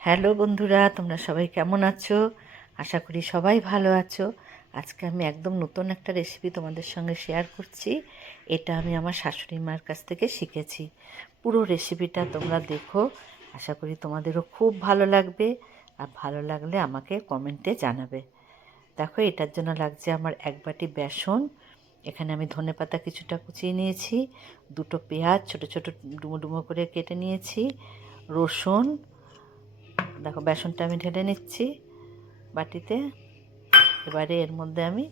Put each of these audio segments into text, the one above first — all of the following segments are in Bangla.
হ্যালো বন্ধুরা, তোমরা সবাই কেমন আছো? আশা করি সবাই ভালো আছো। আজকে আমি একদম নতুন একটা রেসিপি তোমাদের সঙ্গে শেয়ার করছি। এটা আমি আমার শাশুড়ি মার কাছ থেকে শিখেছি। পুরো রেসিপিটা তোমরা দেখো, আশা করি তোমাদেরও খুব ভালো লাগবে। আর ভালো লাগলে আমাকে কমেন্টে জানাবে। দেখো, এটার জন্য লাগছে আমার 1 বাটি বেসন। এখানে আমি ধনেপাতা কিছুটা কুচিয়ে নিয়েছি, 2টো পেঁয়াজ ছোটো ছোটো ডুমো ডুমো করে কেটে নিয়েছি, রসুন। দেখো, বেসনটা আমি ঢেলে নিচ্ছি বাটিতে। এবারে এর মধ্যে আমি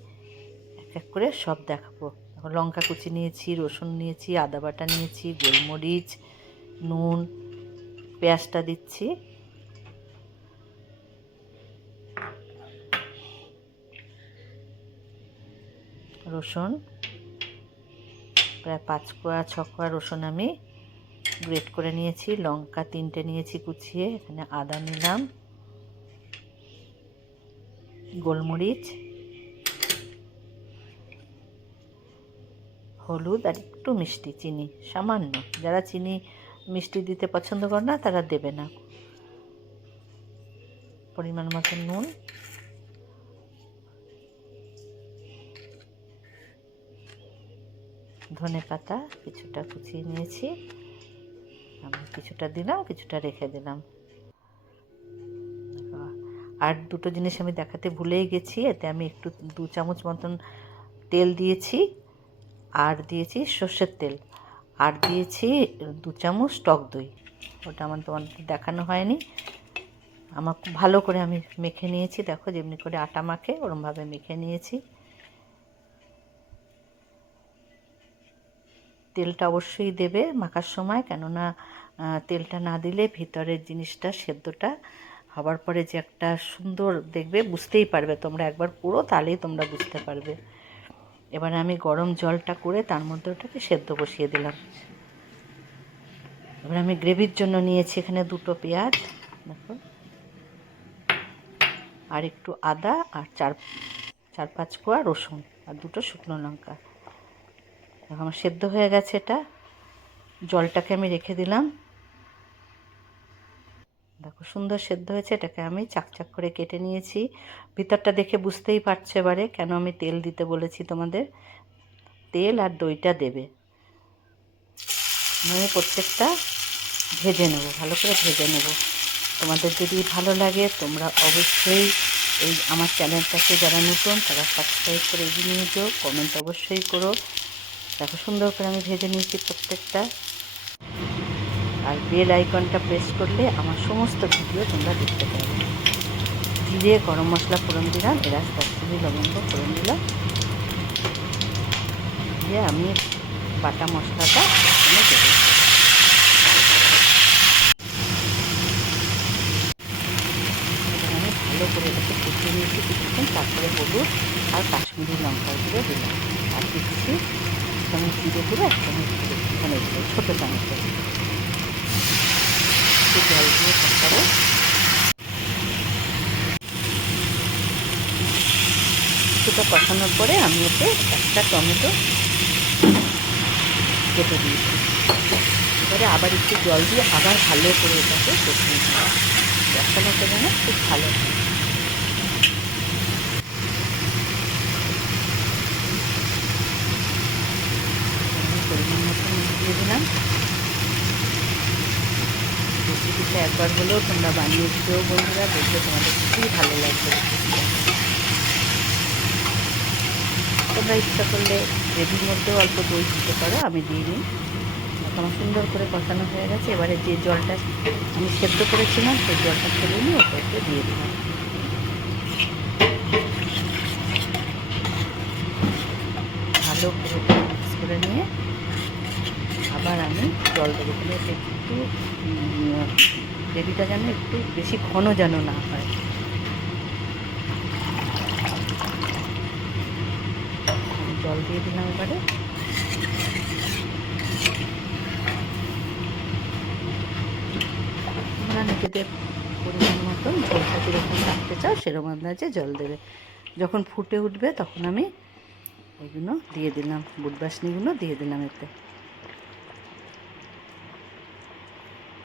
এক এক করে সব দেখাবো। দেখো, লঙ্কা কুচি নিয়েছি, রসুন নিয়েছি, আদা বাটা নিয়েছি, গোলমরিচ, নুন, পেঁয়াজটা দিচ্ছি। রসুন প্রায় 5 কোয়া 6 কোয়া রসুন আমি গ্রেট করে নিয়েছি। লঙ্কা 3টে নিয়েছি কুচিয়ে। এখানে আদা নিলাম, গোলমরিচ, হলুদ আর একটু মিষ্টি, চিনি সামান্য। যারা চিনি মিষ্টি দিতে পছন্দ করে না তারা দেবে না। পরিমাণ মতো নুন, ধনে পাতা কিছুটা কুচিয়ে নিয়েছি, আমি কিছুটা দিলাম, কিছুটা রেখে দিলাম। আর দুটো জিনিস আমি দেখাতে ভুলেই গেছি। এতে আমি একটু 2 চামচ মতন তেল দিয়েছি, আর দিয়েছি সর্ষের তেল, আর দিয়েছি 2 চামচ টক দই। ওটা আমার তোমাদের দেখানো হয়নি। আমার খুব ভালো করে আমি মেখে নিয়েছি। দেখো, যেমনি করে আটা মাখে ওরমভাবে মেখে নিয়েছি। তেলটা অবশ্যই দেবে মাখার সময়, কেননা তেলটা না দিলে ভিতরের জিনিসটা সেদ্ধটা হবার পরে যে একটা সুন্দর দেখবে, বুঝতেই পারবে তোমরা একবার পুরো, তাহলেই তোমরা বুঝতে পারবে। এবারে আমি গরম জলটা করে তার মধ্যে ওটাকে সেদ্ধ বসিয়ে দিলাম। এবার আমি গ্রেভির জন্য নিয়েছি এখানে 2টো পেঁয়াজ, দেখো, আর একটু আদা, আর 4-5 কোয়া রসুন, আর 2টো শুকনো লঙ্কা। দেখো, আমার সেদ্ধ হয়ে গেছে এটা। জলটাকে আমি রেখে দিলাম। দেখো, সুন্দর সেদ্ধ হয়েছে। এটাকে আমি চাকচাক করে কেটে নিয়েছি। ভিতরটা দেখে বুঝতেই পারছো এবারে কেন আমি তেল দিতে বলেছি তোমাদের। তেল আর দইটা দেবে। আমি প্রত্যেকটা ভেজে নেব, ভালো করে ভেজে নেব। তোমাদের যদি ভালো লাগে তোমরা অবশ্যই এই আমার চ্যানেলটাকে, যারা নতুন তারা সাবস্ক্রাইব করে এগিয়ে নিয়ে যাও, কমেন্ট অবশ্যই করো। দেখো, সুন্দর করে আমি ভেজে নিয়েছি প্রত্যেকটা। আর বেল আইকনটা প্রেস করলে আমার সমস্ত ভিডিও তোমরা দেখতে পাবে। জিরে, গরম মশলা ফোড়ন দিলাম, এলাচ, দারচিনি, লবঙ্গ ফোড়ন দিলাম, দিয়ে আমি বাটা মশলাটা এখানে দেবো। আমি ভালো করে এটাকে কষিয়ে নিয়েছি কিছুক্ষণ। তারপরে হলুদ আর কাশ্মীরি লঙ্কার গুঁড়ো দিলাম, আর দিচ্ছি 1 চামচ জিরে গুঁড়ো, 1 চামচ ধনে গুঁড়ো, ছোটো চামচে। একটু জল দিয়ে কষাবো। কিছুটা কষানোর পরে আমি এতে একটা টমেটো কেটে দিয়েছি। এবারে আবার একটু জল দিয়ে আবার ভালো করে এটাকে কষিয়ে দিই। কষানোটা যেন খুব ভালো হয়। পরিমাণ মতো নুন দিয়ে দিলাম। রেসিপিটা একবার হলেও তোমরা বানিয়ে দিও বন্ধুরা, দেখবে তোমাদের খুবই ভালো লাগবে রেসিপিটা। তোমরা ইচ্ছা করলে গ্রেভির মধ্যেও অল্প দই দিতে পারো, আমি দিইনি। আমার সুন্দর করে কষানো হয়ে গেছে। এবারে যে জলটা আমি সেদ্ধ করেছিলাম সেই জলটা ফেলে নিয়ে ওটাকে দিয়ে দিলাম। ভালো করে মিক্স করে নিয়ে আবার আমি জল দেবো। এখানে একটু গ্রেভিটা যেন একটু বেশি ঘন যেন না হয়। আমি জল দিয়ে দিলাম। এবারে তোমরা নিজেদের পরিমাণ মতন ঝোলটা যেরকম রাখতে চাও সেরকম আন্দাজে জল দেবে। যখন ফুটে উঠবে তখন আমি এগুলো দিয়ে দিলাম, বুট বাসনিগুলো দিয়ে দিলাম এতে।